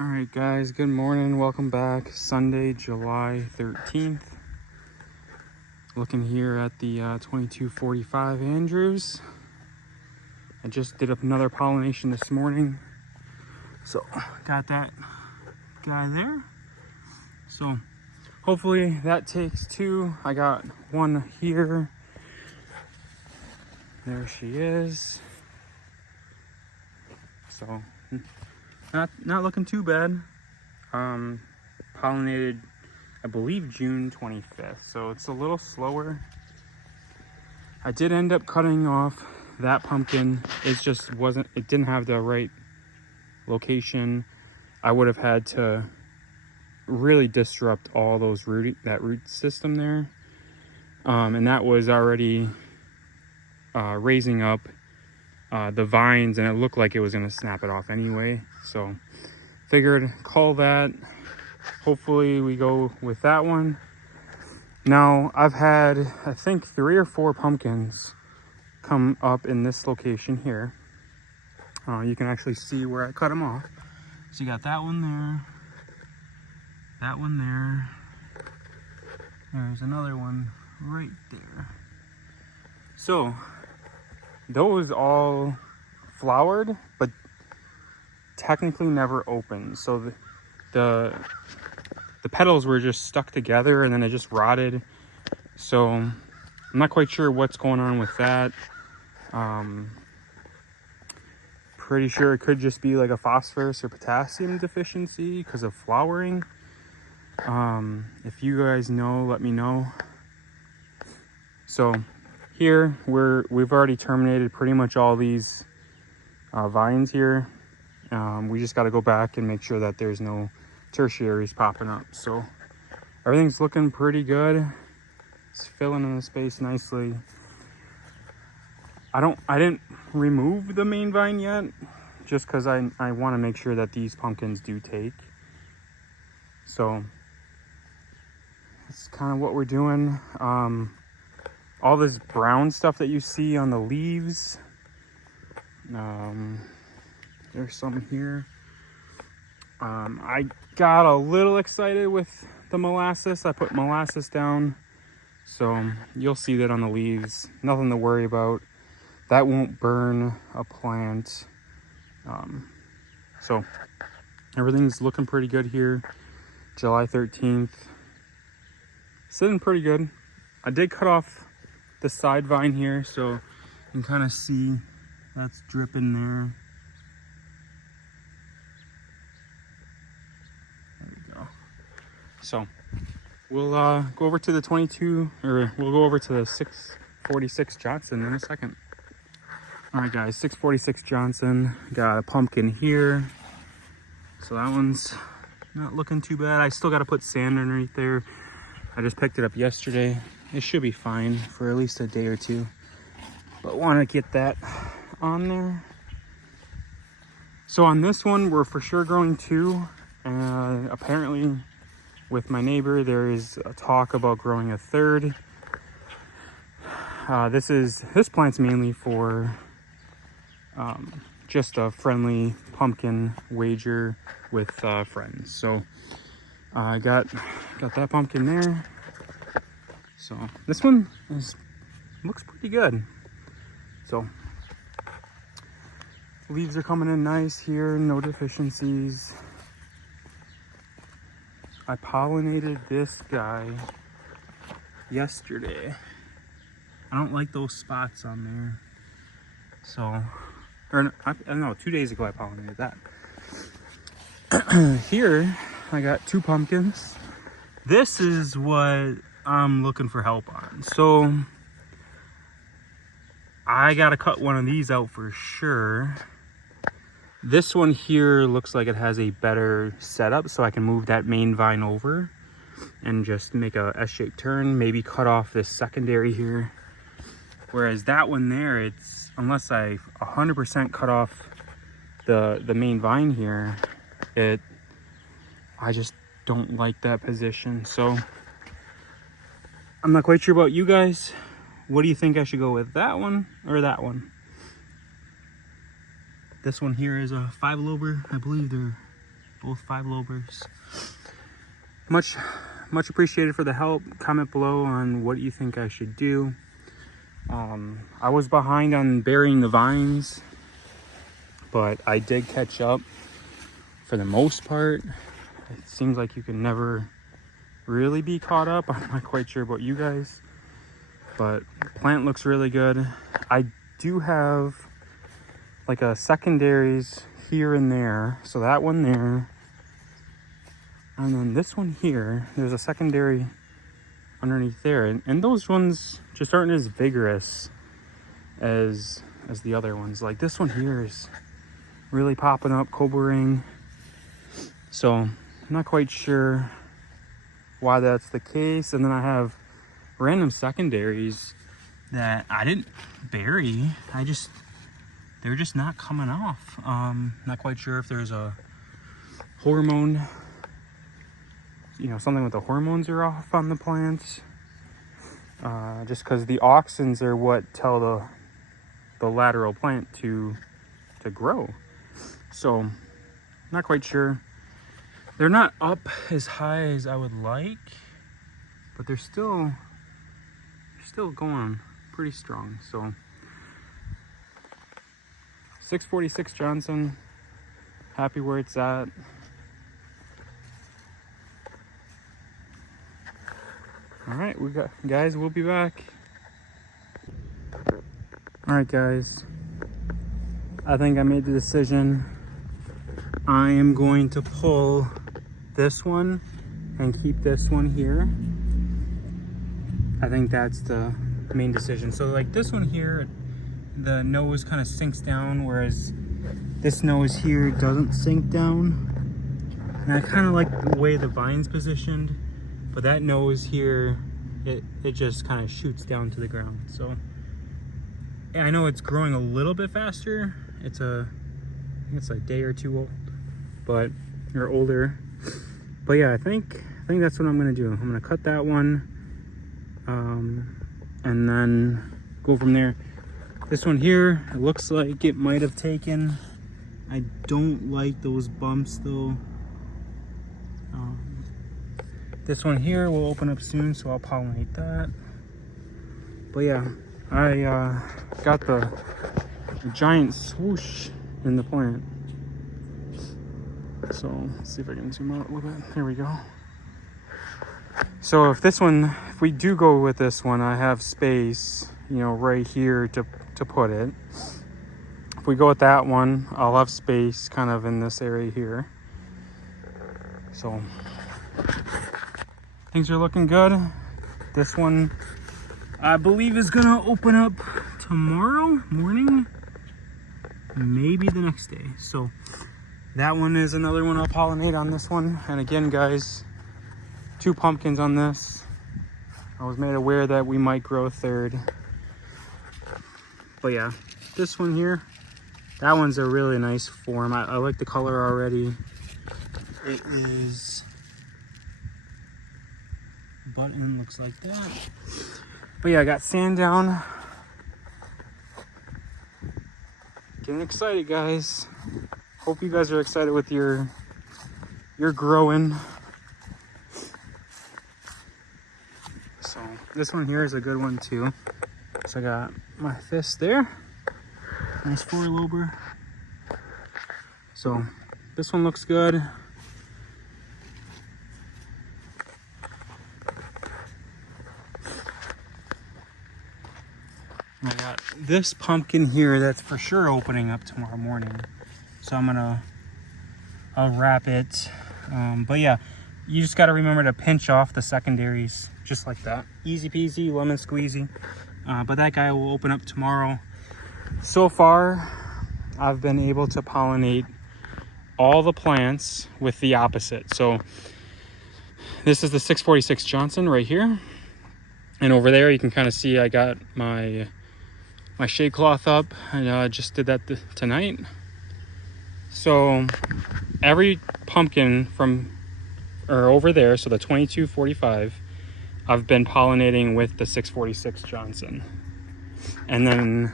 All right, guys, good morning. Welcome back. Sunday, July 13th. Looking here at the 2245 Andrews. I just did up another pollination this morning. So, got that guy there. So, hopefully that takes two. I got one here. There she is. So, not looking too bad. Pollinated, I believe, June 25th, so it's a little slower. I did end up cutting off that pumpkin. It didn't have the right location. I would have had to really disrupt all those that root system there, and that was already raising up the vines, and it looked like it was going to snap it off anyway. So figured call that. Hopefully we go with that one. Now I've had, I think, 3 or 4 pumpkins come up in this location here. You can actually see where I cut them off. So you got that one there, that one there, there's another one right there. So those all flowered, but technically never opened. So the petals were just stuck together and then it just rotted. So I'm not quite sure what's going on with that. Pretty sure it could just be like a phosphorus or potassium deficiency because of flowering. If you guys know, let me know. So here we've already terminated pretty much all these vines here. We just got to go back and make sure that there's no tertiaries popping up. So everything's looking pretty good. It's filling in the space nicely. I didn't remove the main vine yet, just because I want to make sure that these pumpkins do take. So that's kind of what we're doing. All this brown stuff that you see on the leaves, there's some here. I got a little excited with the molasses. I put molasses down, so you'll see that on the leaves. Nothing to worry about. That won't burn a plant. So everything's looking pretty good here. July 13th. Sitting pretty good. I did cut off the side vine here, so you can kind of see that's dripping there. So we'll go over to the 646 Johnson in a second. All right, guys, 646 Johnson. Got a pumpkin here. So that one's not looking too bad. I still got to put sand underneath there. I just picked it up yesterday. It should be fine for at least a day or two. But want to get that on there. So on this one, we're for sure growing 2. Apparently, with my neighbor, there is a talk about growing a 3rd. This plant's mainly for just a friendly pumpkin wager with friends. So I got that pumpkin there. So this one looks pretty good. So leaves are coming in nice here, no deficiencies. I pollinated this guy yesterday. I don't like those spots on there. So, I don't know, 2 days ago I pollinated that. Here, I got 2 pumpkins. This is what I'm looking for help on. So, I gotta cut one of these out for sure. This one here looks like it has a better setup, so I can move that main vine over and just make a S-shaped turn, maybe cut off this secondary here. Whereas that one there, it's, unless I 100% cut off the main vine here, I just don't like that position. So I'm not quite sure about you guys. What do you think I should go with, that one or that one? This one here is a 5-lober. I believe they're both 5 lobers. Much appreciated for the help. Comment below on what you think I should do. I was behind on burying the vines, but I did catch up for the most part. It seems like you can never really be caught up. I'm not quite sure about you guys, but plant looks really good. I do have like a secondaries here and there. So that one there, and then this one here, there's a secondary underneath there. And those ones just aren't as vigorous as the other ones. Like this one here is really popping up, cobra ring. So I'm not quite sure why that's the case. And then I have random secondaries that I didn't bury. They're just not coming off. Not quite sure if there's a hormone, something with the hormones are off on the plants. Just because the auxins are what tell the lateral plant to grow. So not quite sure. They're not up as high as I would like, but they're still going pretty strong. So 646 Johnson, happy where it's at. All right, guys, we'll be back. All right, guys, I think I made the decision. I am going to pull this one and keep this one here. I think that's the main decision. So like this one here, the nose kind of sinks down, whereas this nose here doesn't sink down. And I kind of like the way the vine's positioned, but that nose here, it just kind of shoots down to the ground. So I know it's growing a little bit faster. I think it's a day or two old, or older. But yeah, I think that's what I'm gonna do. I'm gonna cut that one, and then go from there. This one here, it looks like it might have taken. I don't like those bumps though. This one here will open up soon, so I'll pollinate that. But yeah, I got the giant swoosh in the plant. So let's see if I can zoom out a little bit. There we go. So if we do go with this one, I have space, right here to put it. If we go with that one, I'll have space kind of in this area here. So things are looking good. This one, I believe, is gonna open up tomorrow morning, maybe the next day. So that one is another one I'll pollinate on this one. And again, guys, 2 pumpkins on this. I was made aware that we might grow a third. But yeah, this one here, that one's a really nice form. I like the color already. It is, button looks like that. But yeah, I got sand down. Getting excited, guys. Hope you guys are excited with your growing. So this one here is a good one too. So I got my fist there. Nice 4-lober. So this one looks good. I got this pumpkin here that's for sure opening up tomorrow morning. So I'll wrap it. But yeah, you just got to remember to pinch off the secondaries just like that. Easy peasy, lemon squeezy. But that guy will open up tomorrow. So far, I've been able to pollinate all the plants with the opposite. So this is the 646 Johnson right here. And over there, you can kind of see I got my shade cloth up. I just did that tonight. So every pumpkin over there, so the 2245, I've been pollinating with the 646 Johnson. And then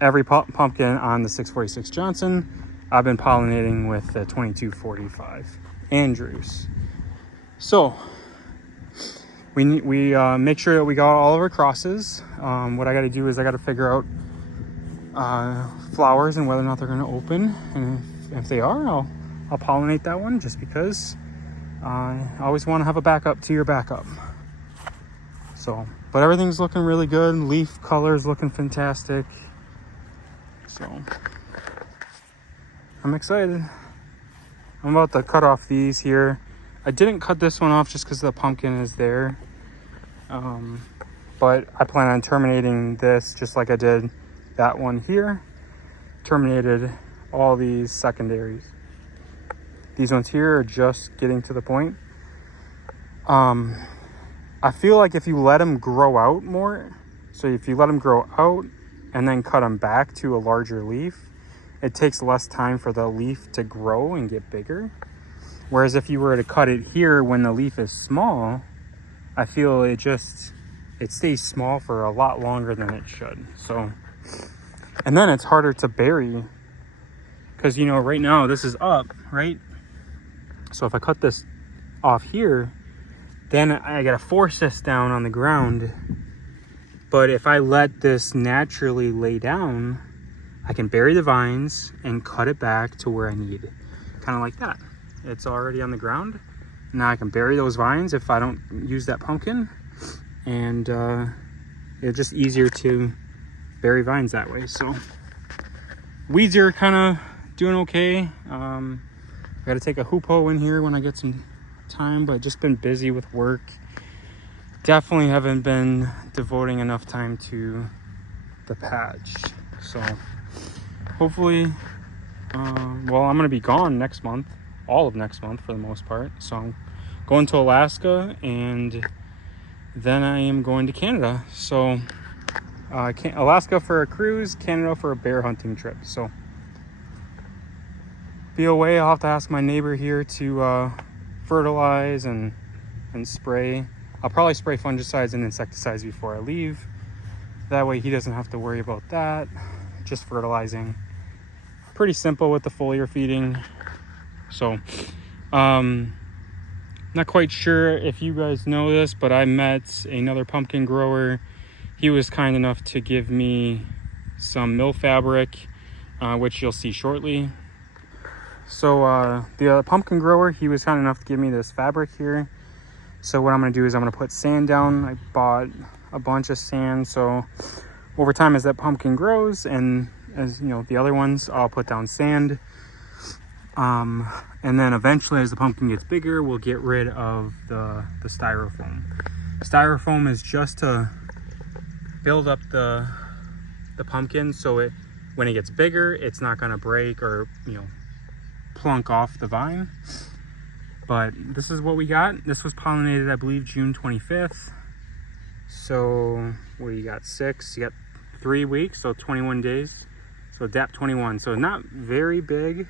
every pumpkin on the 646 Johnson, I've been pollinating with the 2245 Andrews. So we make sure that we got all of our crosses. What I got to do is I got to figure out flowers and whether or not they're going to open, and if they are, I'll pollinate that one, just because I always want to have a backup to your backup. So, but everything's looking really good. Leaf color's looking fantastic. So I'm excited. I'm about to cut off these here. I didn't cut this one off just because the pumpkin is there. But I plan on terminating this just like I did that one here. Terminated all these secondaries. These ones here are just getting to the point. I feel like if you let them grow out more, so if you let them grow out and then cut them back to a larger leaf, it takes less time for the leaf to grow and get bigger. Whereas if you were to cut it here when the leaf is small, I feel it stays small for a lot longer than it should. So, and then it's harder to bury, because, you know, right now this is up, right? So if I cut this off here, then I gotta force this down on the ground. But if I let this naturally lay down, I can bury the vines and cut it back to where I need. Kind of like that. It's already on the ground. Now I can bury those vines if I don't use that pumpkin. And it's just easier to bury vines that way. So weeds are kind of doing okay. I gotta take a hoop hoe in here when I get some time, but just been busy with work. Definitely haven't been devoting enough time to the patch. So hopefully, well, I'm gonna be gone next month, all of next month for the most part. So I'm going to Alaska, and then I am going to Canada. So Alaska for a cruise, Canada for a bear hunting trip. So be away. I'll have to ask my neighbor here to fertilize and spray. I'll probably spray fungicides and insecticides before I leave. That way he doesn't have to worry about that. Just fertilizing. Pretty simple with the foliar feeding. So not quite sure if you guys know this, but I met another pumpkin grower. He was kind enough to give me some mill fabric, which you'll see shortly. So the pumpkin grower, he was kind enough to give me this fabric here. So what I'm going to do is I'm going to put sand down. I bought a bunch of sand. So over time, as that pumpkin grows, and as you know, the other ones, I'll put down sand. And then eventually, as the pumpkin gets bigger, we'll get rid of the styrofoam. Styrofoam is just to build up the pumpkin, so when it gets bigger, it's not going to break or, you know, plunk off the vine. But this is what we got. This was pollinated, I believe, June 25th. So what do you got? 6, you got 3 weeks, so 21 days. So DAP 21, so not very big.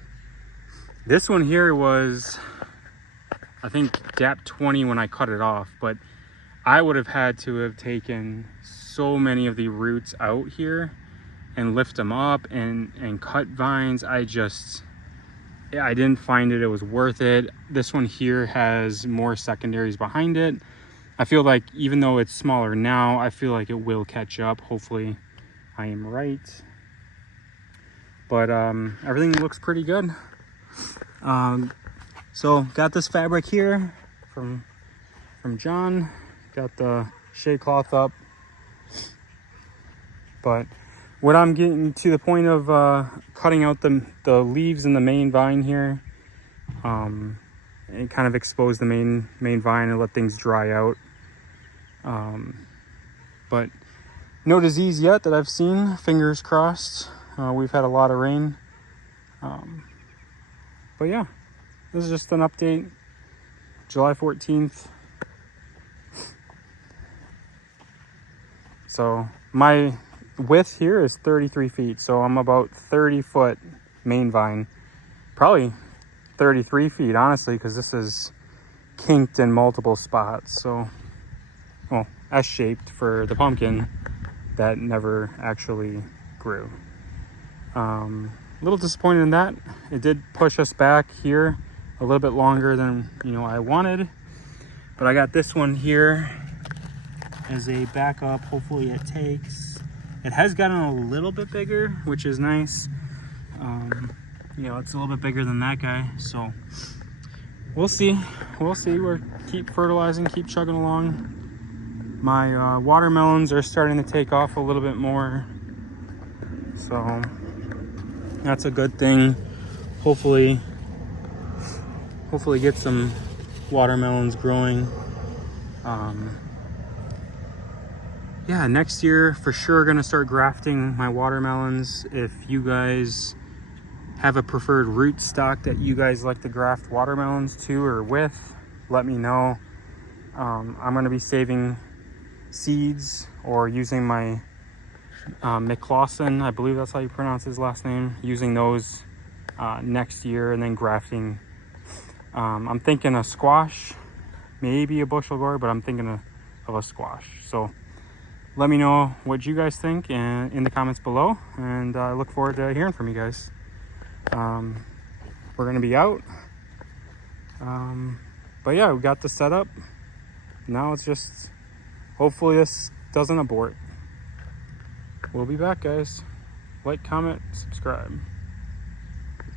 This one here was, I think, DAP 20 when I cut it off, but I would have had to have taken so many of the roots out here and lift them up and cut vines. I didn't find it was worth it. This one here has more secondaries behind it. I feel like even though it's smaller now, I feel like it will catch up. Hopefully I am right. But everything looks pretty good. So got this fabric here from John. Got the shade cloth up. But what I'm getting to the point of cutting out the leaves in the main vine here, and kind of expose the main vine and let things dry out. But no disease yet that I've seen, fingers crossed. We've had a lot of rain. But yeah, this is just an update. July 14th. So my width here is 33 feet. So I'm about 30 foot main vine. Probably 33 feet, honestly, because this is kinked in multiple spots. So, well, S-shaped for the pumpkin that never actually grew. a little disappointed in that. It did push us back here a little bit longer than, you know, I wanted. But I got this one here as a backup. Hopefully it takes. It has gotten a little bit bigger, which is nice. You know, it's a little bit bigger than that guy, so we'll see. We'll see. We're keep fertilizing, keep chugging along. My watermelons are starting to take off a little bit more, so that's a good thing. Hopefully get some watermelons growing. Yeah, next year for sure gonna start grafting my watermelons. If you guys have a preferred root stock that you guys like to graft watermelons to or with, let me know. I'm gonna be saving seeds or using my McLawson, I believe that's how you pronounce his last name, using those next year, and then grafting. I'm thinking a squash, maybe a bushel gourd, but I'm thinking of a squash. So let me know what you guys think in the comments below, and I look forward to hearing from you guys. We're gonna be out, but yeah, we got the setup. Now it's just hopefully this doesn't abort. We'll be back, guys. Like, comment, subscribe.